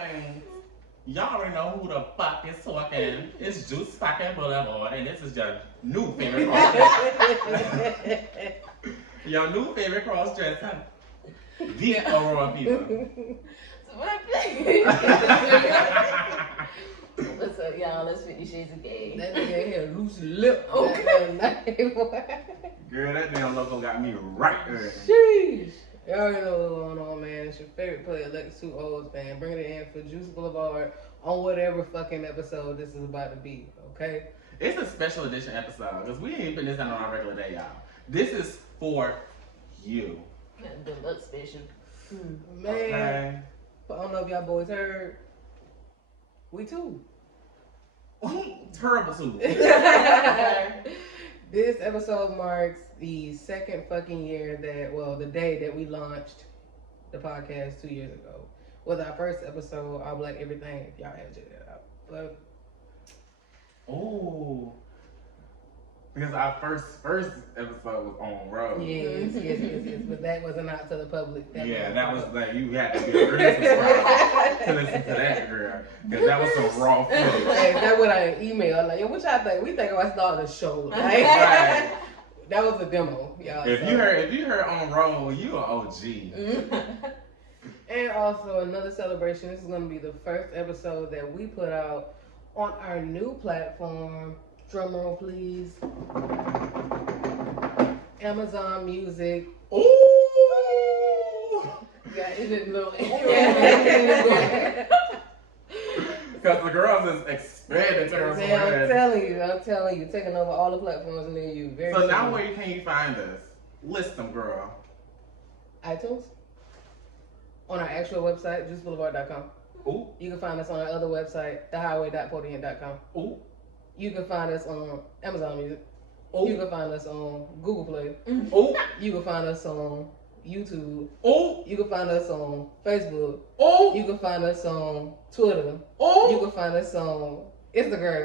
point, y'all already know who the fuck is talking. It's Juice fucking Boulevard, and this is your new favorite cross. Your new favorite cross dresser, the Aurora Fever. What's up, y'all? Let's 50 Shades of Gay. That nigga in here loose lip. Okay. Girl, that damn logo got me right there. Sheesh. Y'all already know what's going on, man. It's your favorite player, Lex 2 O's, man. Bringing it in for Juice Boulevard on whatever fucking episode this is about to be, okay? It's a special edition episode because we ain't putting this out on our regular day, y'all. This is for you. Deluxe special. Man, Okay. I don't know if y'all boys heard. We too. Terrible too. This episode marks the second fucking year that, well, the day that we launched the podcast 2 years ago. With our first episode, Our Black Everything, if y'all haven't checked that out. But Ooh. Because our first episode was on road. yes. But that wasn't out to the public. That was like, you had to be a real subscriber to listen to that, girl. Because that was some raw footage. Hey, that's what I emailed. Like, yo, what y'all think? We think I started a show. Like, Right. That was a demo, y'all. If you heard on road, you an OG. And also another celebration. This is going to be the first episode that we put out on our new platform. Drum roll, please. Amazon Music. Ooh! Yeah, it didn't look. Because the girls is expanding territory. I'm telling you, taking over all the platforms near you. Very So soon. now where can you find us? List them, girl. iTunes. On our actual website, JuiceBLVD.com. Ooh. You can find us on our other website, thehighway.podium.com. Ooh. You can find us on Amazon Music. Ooh. You can find us on Google Play. Ooh. You can find us on YouTube. Ooh. You can find us on Facebook. Ooh. You can find us on Twitter. Ooh. You can find us on Instagram.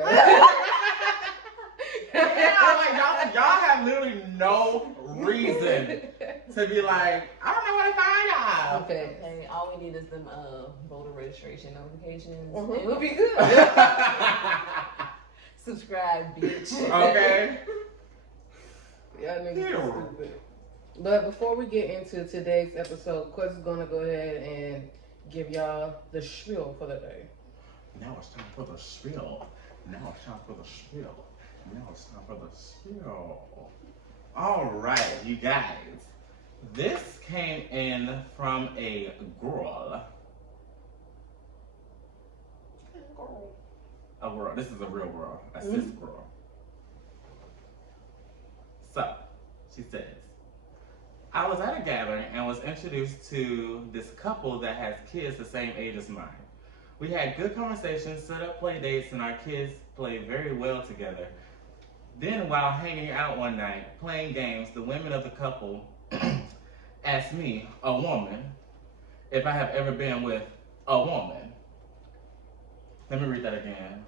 Yeah, like y'all have literally no reason to be like, I don't know where to find y'all. Okay. All we need is them voter registration notifications. Mhm. It would be good. Subscribe, bitch. Okay. Y'all niggas Ew. are stupid. But before we get into today's episode, Quest is gonna go ahead and give y'all the spiel for the day. Now it's time for the spiel. Now it's time for the spiel. Now it's time for the spiel. All right, you guys. This came in from a girl. A girl. This is a real girl. A cis girl. So, she says, I was at a gathering and was introduced to this couple that has kids the same age as mine. We had good conversations, set up play dates, and our kids played very well together. Then, while hanging out one night, playing games, the women of the couple asked me, a woman, if I have ever been with a woman. Let me read that again.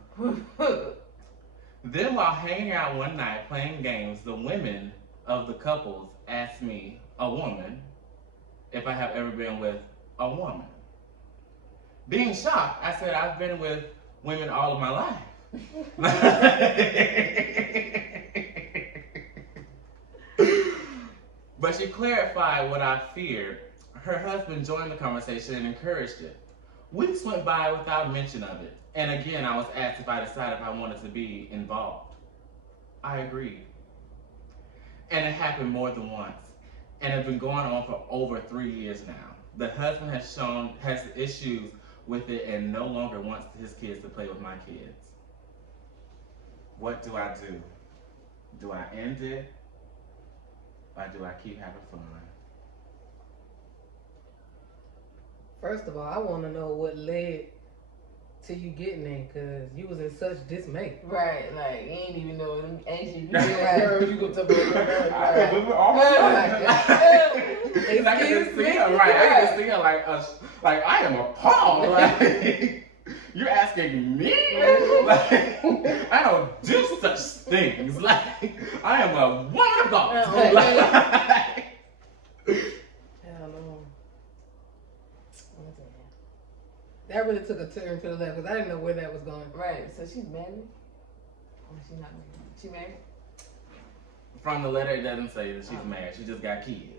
Then, while hanging out one night, playing games, the women of the couples asked me, a woman, if I have ever been with a woman. Being shocked, I said, I've been with women all of my life. But she clarified what I feared. Her husband joined the conversation and encouraged it. Weeks went by without mention of it. And again, I was asked if I decided if I wanted to be involved. I agreed. And it happened more than once. And it's been going on for over 3 years now. The husband has issues with it and no longer wants his kids to play with my kids. What do I do? Do I end it? Or do I keep having fun? First of all, I want to know what led to you getting there, because you was in such dismay. Right, like, you ain't even know them anxious. You Girl, you go to the I was all I can just see her, right? I can just see her like I am appalled. Like, you're asking me? Like, I don't do such things. Like, I am a woman of God. Like, really took a turn to the left because I didn't know where that was going. Right. So she's married. Or she's not married. She married. From the letter, it doesn't say that she's married. She just got kids.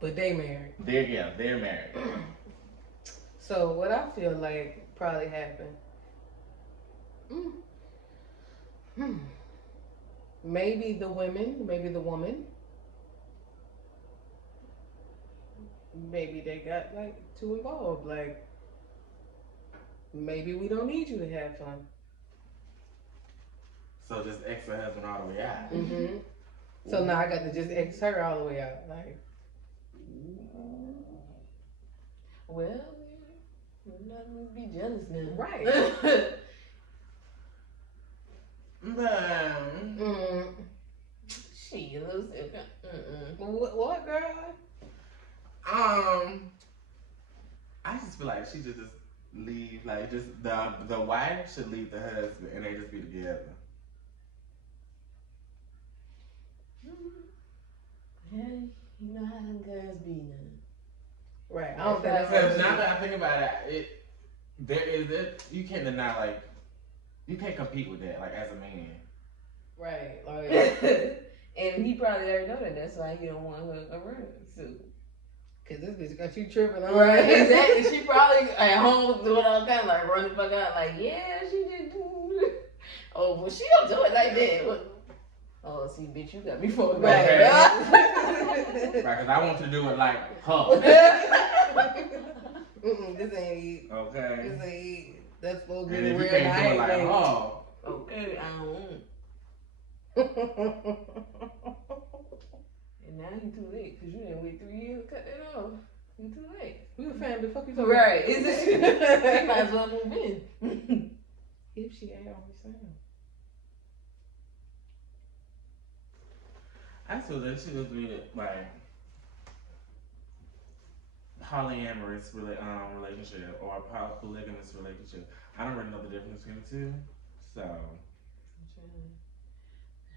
But they married. They're married. So what I feel like probably happened. Maybe the woman. Maybe they got like too involved. Like maybe we don't need you to have fun. So just X her husband all the way out. Mm-hmm. So now I got to just X her all the way out. Like, well, we're not going to be jealous now. right. She looks What, girl? I just feel like she should just leave. Like, just the wife should leave the husband, and they just be together. Yeah, you know how them girls be now. Right. I don't think Because that's now that I think about it, you can't deny, like, you can't compete with that, like, as a man. right. Like, and he probably already know that. That's why he don't want her around. So. Cause this bitch got you tripping on. Right, exactly. She probably at home doing all kind of like running fuck out, like, yeah, she did. Oh, well, she don't do it like that. Oh, see, bitch, you got me fucked Right. Right, because I want to do it like her. This ain't it. Okay. This ain't it. That's supposed to be And the if you real can't do night, it like baby. her, Okay, I don't want. And now he too late, because you didn't wait 3 years to cut that off. You too late. We were family. Fuck you talking Right. about? Is it? She might as well move in. If she ain't always saying. I feel that she was really like polyamorous relationship or a polygamous relationship. I don't really know the difference between the two. So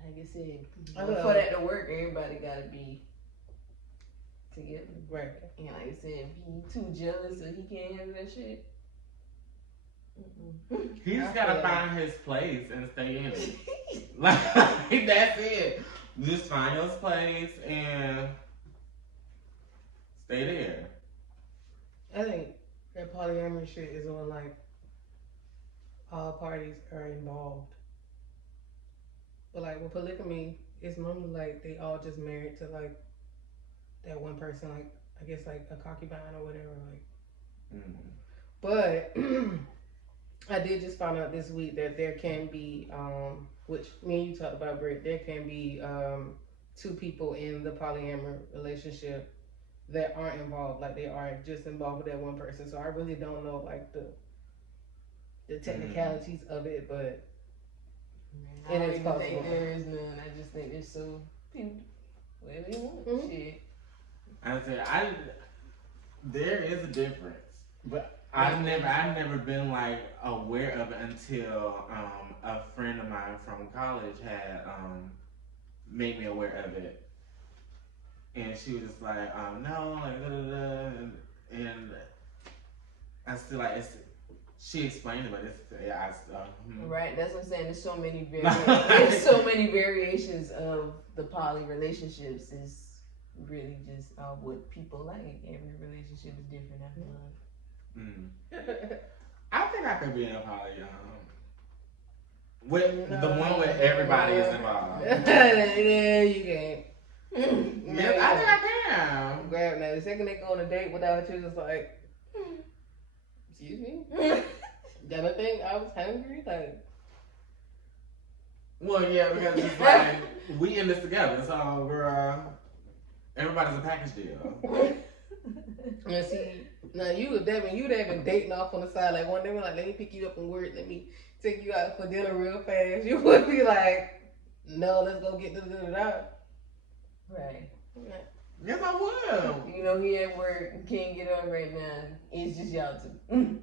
like I said, for that to work, everybody gotta be together. Right. And like I said, if he too jealous so he can't handle that shit. he just gotta find his place and stay in it. Like that's it. Just find your place and stay there. I think that polyamory shit is when like all parties are involved. But like with polygamy, it's normally like they all just married to like that one person, like I guess like a concubine or whatever. Like, but I did just find out this week that there can be, which me and you talked about, Britt, there can be 2 people in the polyamorous relationship that aren't involved, like they are just involved with that one person. So I really don't know like the technicalities of it, but I don't even think there is none. I just think there's so people where they want shit. I say there is a difference, but I've never been like aware of it until a friend of mine from college had made me aware of it, and she was just like, no, like and I still like it's. She explained it, but it's Right. That's what I'm saying. There's so many there's so many variations of the poly relationships. Is really just what people like. Every relationship is different. I feel like. I think I could be in a poly. With the one where everybody is involved. Yeah, you can't. Yes, I think I can. Grab now. The second they go on a date without you, it's like, excuse me. Gotta think I was hungry. Like, well, yeah, because it's like we in this together, so we're everybody's a package deal. and see, now you'd have been dating off on the side. Like one day, we're like, let me pick you up from work. Let me take you out for dinner real fast. You would be like, no, let's go get this out. Right. Yes, I will. You know, he at work, can't get up right now. It's just y'all two.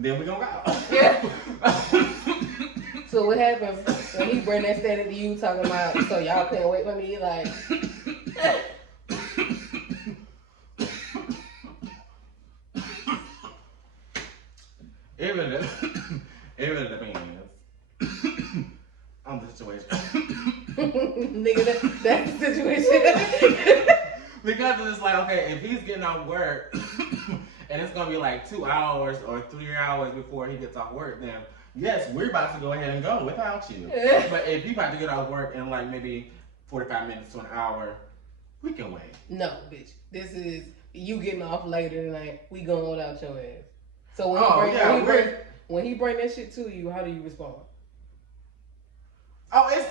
Then we gonna go. Yeah. So what happens when he bring that standard to you talking about, so y'all couldn't wait for me? Like, It really, it really depends on the situation. Nigga, that's the situation. Because it's like, okay, if he's getting off work and it's gonna be like 2 hours or 3 hours before he gets off work, then yes, we're about to go ahead and go without you. But if you about to get off work in like maybe 45 minutes to an hour, we can wait. No, bitch. This is you getting off later tonight. We going without your ass. So when he bring that shit to you, how do you respond? Oh, it's.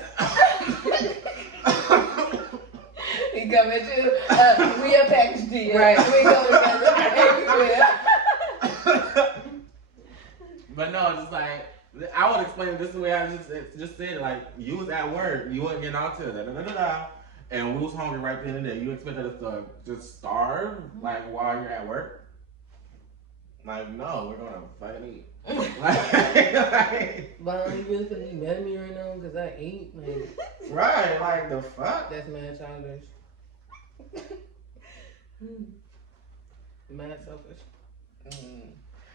He come at you. We a package deal. Right. We go together everywhere. But no, just like I would explain it this way. I just said it, like you was at work, you wasn't getting out till and we was hungry right then and there. You expected us to just starve like while you're at work? Like no, we're gonna fucking eat. like, But you really finna be mad at me right now because I ate? Like, right, like the fuck? that's mad childish. Mad selfish. And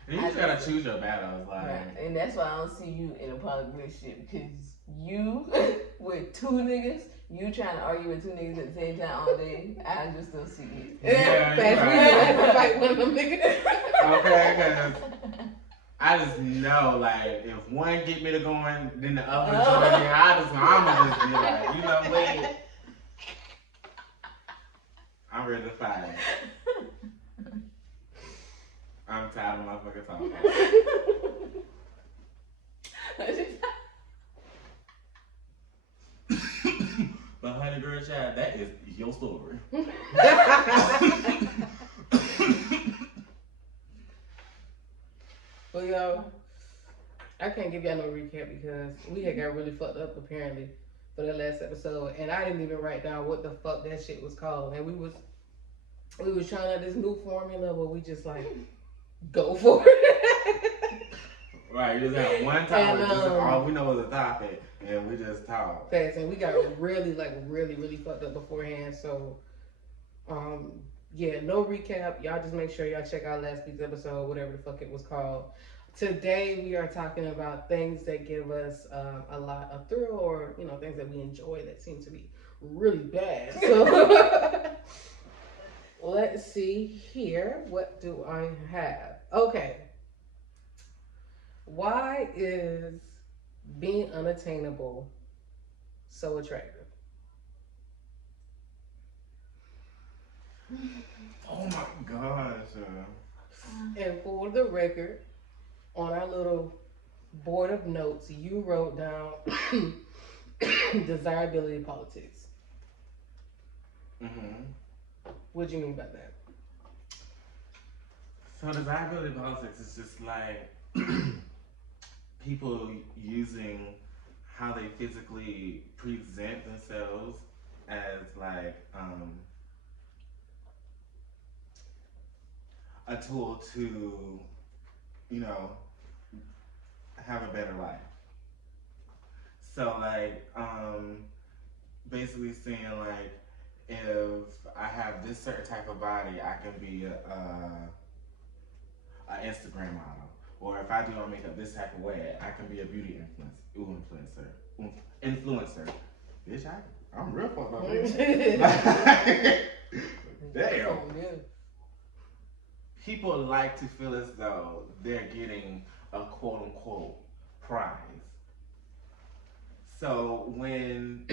you just gotta choose your battles, like. Right. And that's why I don't see you in a poly relationship, because you with two niggas, you trying to argue with two niggas at the same time all day. I just don't see it. Yeah, Fast, right. we have to fight one of them niggas. Okay, because I just know, like, if one get me to going, then the other join me. I'ma just be like, you know, wait. I'm ready to fight. I'm tired of motherfucking talking. But honey girl child, that is your story. Well, y'all, I can't give y'all no recap because we had got really fucked up apparently for that last episode, and I didn't even write down what the fuck that shit was called, and we was trying out this new formula where we just like go for it. Right, you just have one topic, just all we know is a topic, and we just talk. Fast, and we got really fucked up beforehand, so yeah, no recap. Y'all just make sure y'all check out last week's episode, whatever the fuck it was called. Today we are talking about things that give us a lot of thrill, or you know, things that we enjoy that seem to be really bad. So let's see here. What do I have? Okay. Why is being unattainable so attractive? Oh my gosh. And for the record, on our little board of notes, you wrote down desirability politics. Mm-hmm. What do you mean by that? So desirability politics is just like people using how they physically present themselves as like a tool to, you know, have a better life. So like basically saying like, if I have this certain type of body, I can be a Instagram model. Or if I do my makeup this type of way, I can be a beauty influencer. Bitch, I'm real fucked up. Damn. People like to feel as though they're getting a quote unquote prize. So when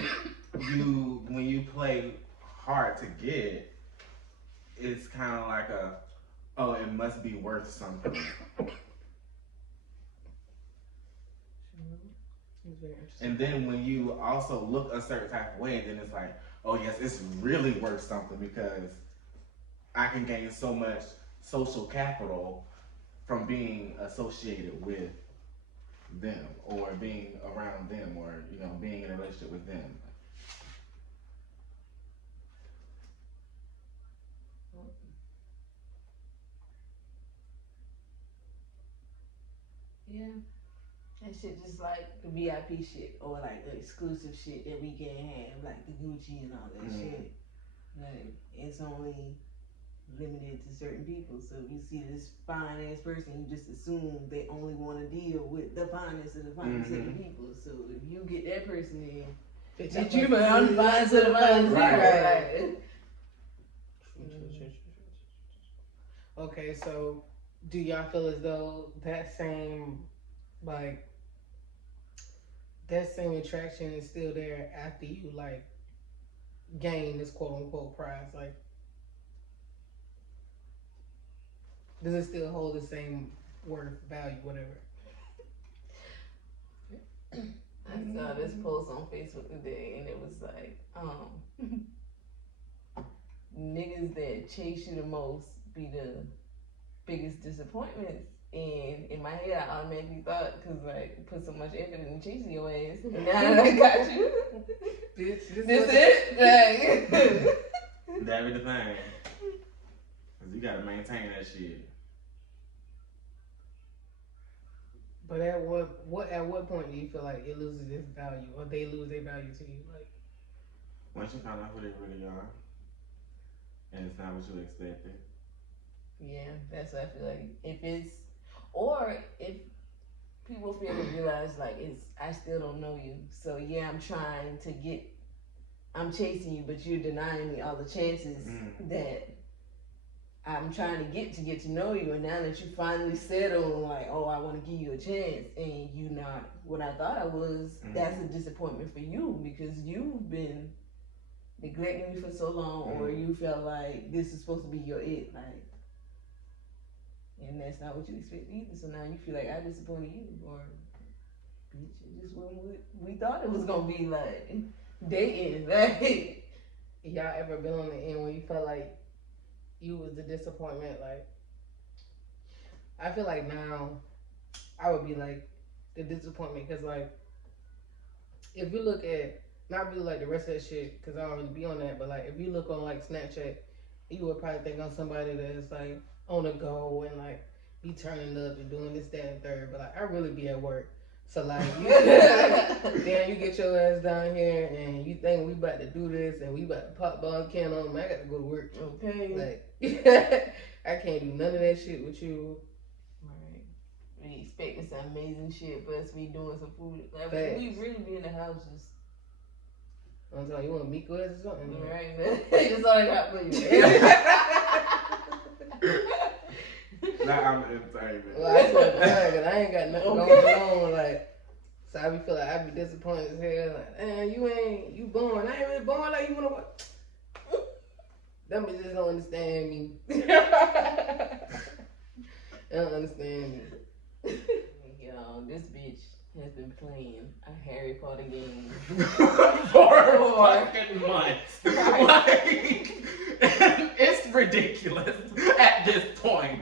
you play hard to get, it's kind of like oh, it must be worth something. And then when you also look a certain type of way, then it's like, oh yes, it's really worth something because I can gain so much social capital from being associated with them, or being around them, or you know, being in a relationship with them. Yeah. That shit just like the VIP shit, or like the exclusive shit that we can have, like the Gucci and all that shit. Like, it's only limited to certain people. So if you see this fine ass person, you just assume they only want to deal with the finest of the finest of the people. So if you get that person in, bitch, you I'm the finest of the finest. Right. Okay, so do y'all feel as though that same attraction is still there after you like gain this quote unquote prize? Like, does it still hold the same worth, value, whatever? I saw this post on Facebook today, and it was like, niggas that chase you the most be the biggest disappointments. And in my head, I automatically thought, because like, put so much effort into chasing your ass, and now that I got you, this it? Like, that be the thing. Because you got to maintain that shit. But at what point do you feel like it loses its value, or they lose their value to you? Like, once you find out who they really are, and it's not what you expected. Yeah, that's what I feel like. If people feel to realize like I still don't know you, so yeah, I'm chasing you, but you're denying me all the chances that I'm trying to get to know you, and now that you finally settle, like, oh, I want to give you a chance, and you not what I thought I was, that's a disappointment for you, because you've been neglecting me for so long, or you felt like this is supposed to be your it, like, and that's not what you expected either, so now you feel like I disappointed you, or bitch, it just wasn't what we thought it was gonna be, like, dating, like. Y'all ever been on the end where you felt like you was the disappointment? Like, I feel like now I would be like the disappointment, because like if you look at, not really like the rest of that shit, because I don't really be on that, but like if you look on like Snapchat, you would probably think on somebody that's like on the go and like be turning up and doing this, that, and third, but like I really be at work. So like, then you get your ass down here and you think we about to do this and we about to pop ball can on, man, I got to go to work. Okay. Like, I can't do none of that shit with you. Right. We expecting some amazing shit, but us be doing some food. Like, we really be in the house just. I'm telling you, want to meet us or something? Right, man. That's all I got for you. Nah, I'm entertainment. Well, I swear to God, 'cause I ain't got nothing going on. Like, so I be feel like I be disappointed as hell. Like, you born. I ain't really born like you wanna what? Them bitches don't understand me. They don't understand me. Yo, this bitch has been playing a Harry Potter game for fucking months. Like, it's ridiculous at this point.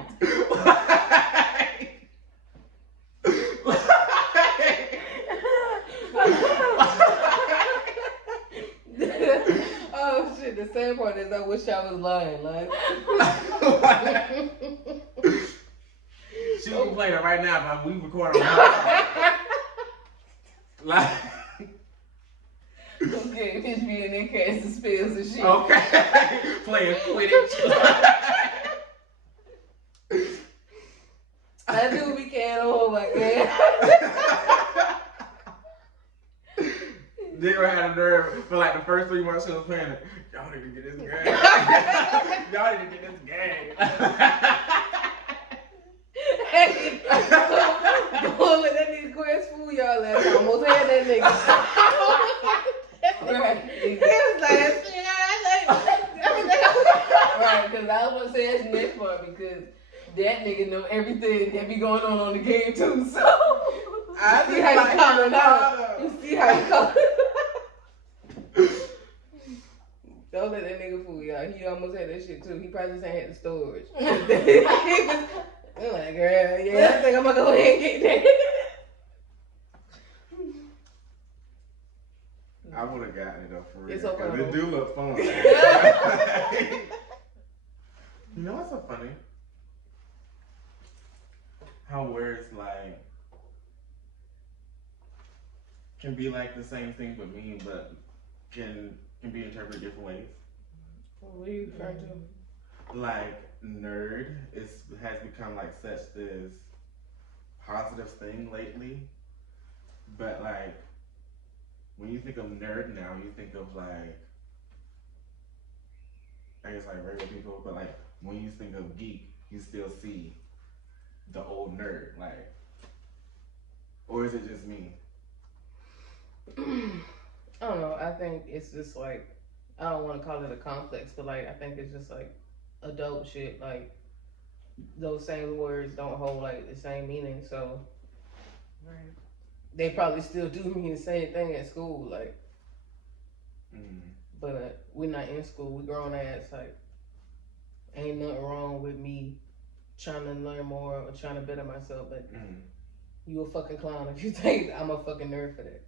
Oh shit, the sad part is I wish I was lying, like. She can play it right now, but we record on her. Like. Okay, bitch be in there casting spells and shit. Okay. Playing Quidditch. I do we can, oh my god. Nigga had a nerve for like the first 3 months she was playing it. Y'all need to get this game. Y'all need to get this game. Hey, don't let that nigga Quest fool y'all last time. Almost had that nigga. Right. He was like, right, because I was going to say that's the next part, because that nigga know everything that be going on the game too, so. I see how you call it out. You see how you call it. Don't let that nigga fool y'all. He almost had that shit too. He probably just ain't had the storage. I'm like, girl, yeah, I think I'm gonna go ahead and get that. I would have gotten it up for real. It's okay. It do look fun. You know what's so funny? How words like can be like the same thing but mean, but can be interpreted different ways. What are you referring to? like nerd has become like such this positive thing lately, but like when you think of nerd now, you think of like I guess like regular people, but like when you think of geek, you still see the old nerd, like, or is it just me? I don't know. I think it's just like I don't want to call it a complex, but like I think it's just like adult shit. Like those same words don't hold like the same meaning, so Right. they probably still do mean the same thing at school. Like, Mm. but we're not in school. We grown ass. Like, ain't nothing wrong with me trying to learn more or trying to better myself. But Mm. you a fucking clown if you think I'm a fucking nerd for that.